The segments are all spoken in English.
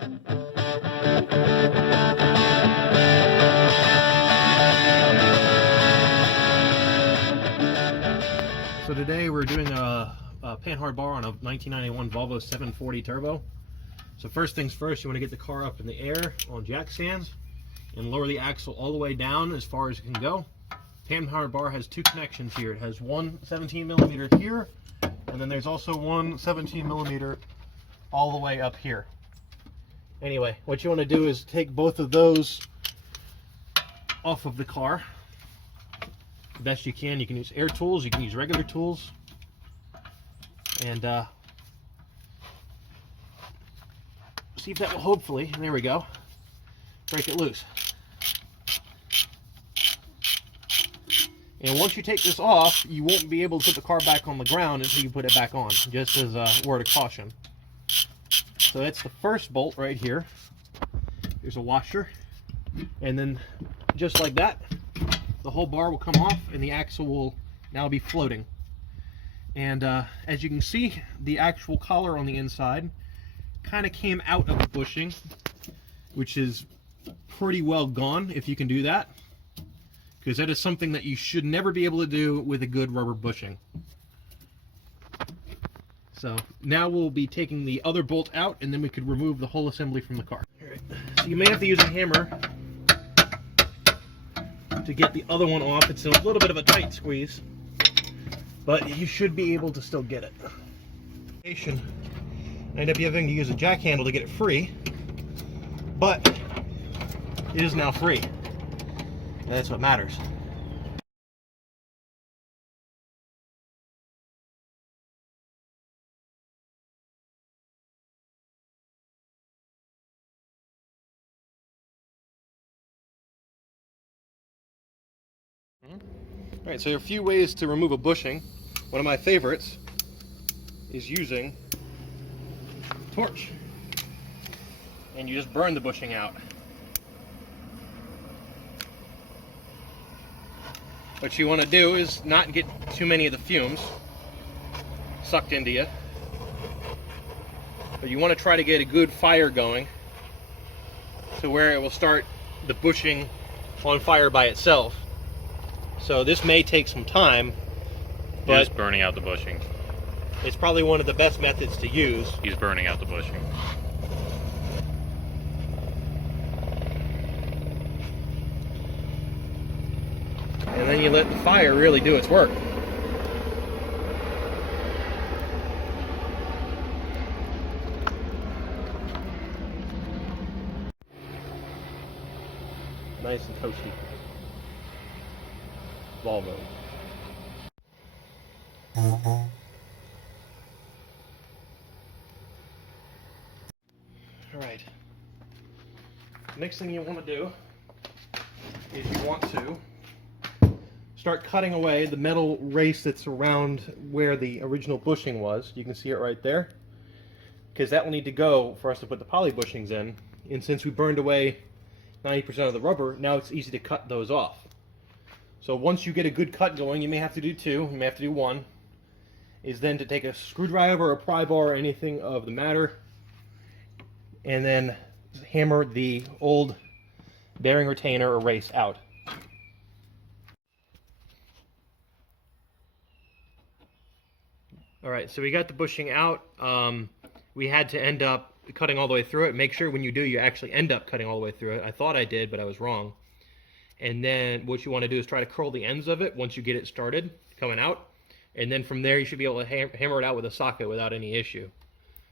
So today we're doing a Panhard bar on a 1991 Volvo 740 Turbo. So first things first, you want to get the car up in the air on jack stands and lower the axle all the way down as far as it can go. Panhard bar has two connections here. It has one 17mm here, and then there's also one 17mm all the way up here. Anyway, what you want to do is take both of those off of the car the best you can. You can use air tools, you can use regular tools, and see if that will hopefully, there we go, break it loose. And once you take this off, you won't be able to put the car back on the ground until you put it back on, just as a word of caution. So that's the first bolt right here. There's a washer, and then just like that, the whole bar will come off and the axle will now be floating. And as you can see, the actual collar on the inside kind of came out of the bushing, which is pretty well gone if you can do that, because that is something that you should never be able to do with a good rubber bushing. So now we'll be taking the other bolt out, and then we could remove the whole assembly from the car. All right. So you may have to use a hammer to get the other one off. It's a little bit of a tight squeeze, but you should be able to still get it. I end up having to use a jack handle to get it free, but it is now free. That's what matters. Alright, so there are a few ways to remove a bushing. One of my favorites is using a torch. And you just burn the bushing out. What you want to do is not get too many of the fumes sucked into you, but you want to try to get a good fire going to where it will start the bushing on fire by itself. So this may take some time, but just burning out the bushing. It's probably one of the best methods to use. He's burning out the bushing. And then you let the fire really do its work. Nice and toasty. Volvo. Alright. Next thing you want to do is you want to start cutting away the metal race that's around where the original bushing was. You can see it right there, because that will need to go for us to put the poly bushings in. And since we burned away 90% of the rubber, now it's easy to cut those off. So once you get a good cut going, you may have to do two, you may have to do one, is then to take a screwdriver, a pry bar, or anything of the matter, and then hammer the old bearing retainer or race out. Alright, so we got the bushing out. We had to end up cutting all the way through it. Make sure when you do, you actually end up cutting all the way through it. I thought I did, but I was wrong. And then what you want to do is try to curl the ends of it once you get it started coming out. And then from there, you should be able to hammer it out with a socket without any issue.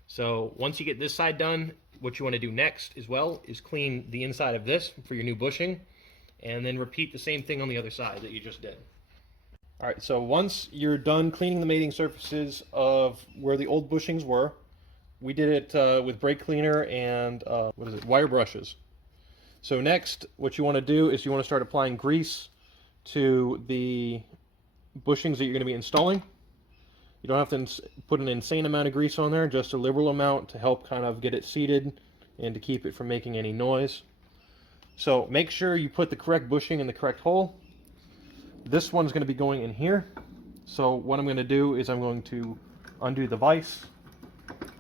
So once you get this side done, what you want to do next as well is clean the inside of this for your new bushing, and then repeat the same thing on the other side that you just did. Alright, so once you're done cleaning the mating surfaces of where the old bushings were, we did it with brake cleaner and wire brushes. So next, what you want to do is you want to start applying grease to the bushings that you're going to be installing. You don't have to put an insane amount of grease on there, just a liberal amount to help kind of get it seated and to keep it from making any noise. So make sure you put the correct bushing in the correct hole. This one's going to be going in here. So what I'm going to do is I'm going to undo the vise,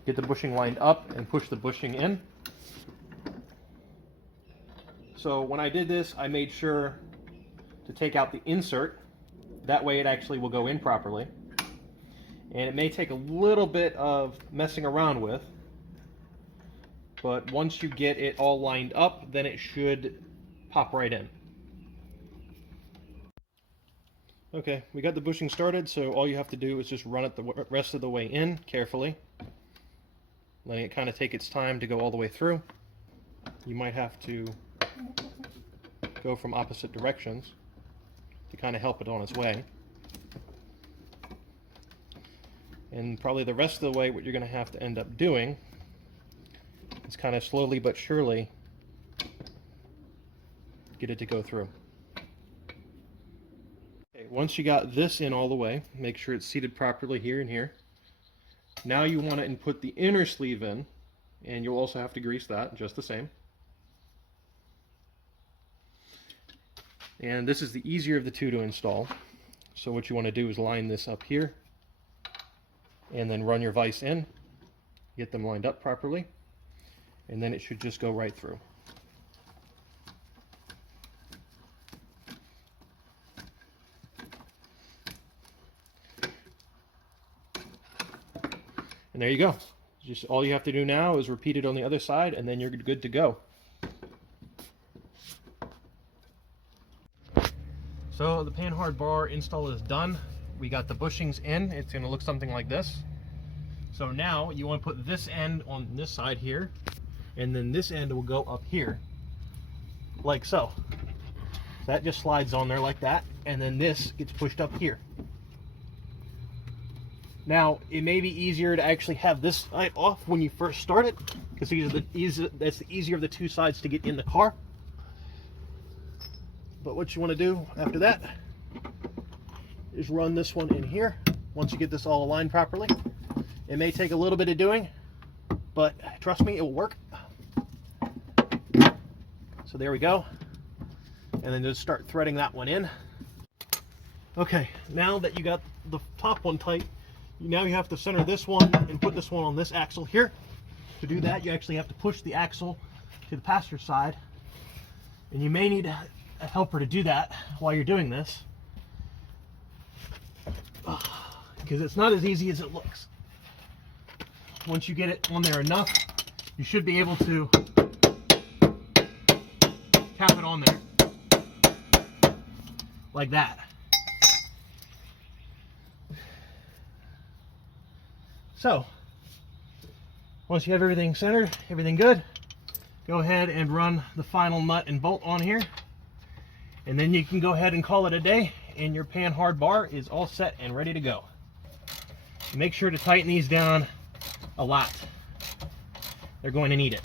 get the bushing lined up, and push the bushing in. So when I did this, I made sure to take out the insert. That way it actually will go in properly. And it may take a little bit of messing around with, but once you get it all lined up, then it should pop right in. Okay, we got the bushing started, so all you have to do is just run it the rest of the way in carefully, letting it kind of take its time to go all the way through. You might have to go from opposite directions to kind of help it on its way. And probably the rest of the way, what you're going to have to end up doing is kind of slowly but surely get it to go through. Okay, once you got this in all the way, make sure it's seated properly here and here. Now you want to put the inner sleeve in, and you'll also have to grease that just the same. And this is the easier of the two to install. So what you want to do is line this up here and then run your vise in, get them lined up properly, and then it should just go right through. And there you go. Just all you have to do now is repeat it on the other side, and then you're good to go. So the Panhard bar install is done. We got the bushings in. It's going to look something like this. So now you want to put this end on this side here, and then this end will go up here, like so. That just slides on there like that, and then this gets pushed up here. Now, it may be easier to actually have this side off when you first start it, because that's the easier of the two sides to get in the car. But what you want to do after that is run this one in here. Once you get this all aligned properly, it may take a little bit of doing, but trust me, it will work. So there we go. And then just start threading that one in. Okay, now that you got the top one tight, now you have to center this one and put this one on this axle here. To do that, you actually have to push the axle to the passenger side, and you may need a helper to do that while you're doing this, because it's not as easy as it looks. Once you get it on there enough, you should be able to cap it on there like that. So once you have everything centered, everything good, go ahead and run the final nut and bolt on here, and then you can go ahead and call it a day, and your Panhard bar is all set and ready to go. Make sure to tighten these down a lot. They're going to need it.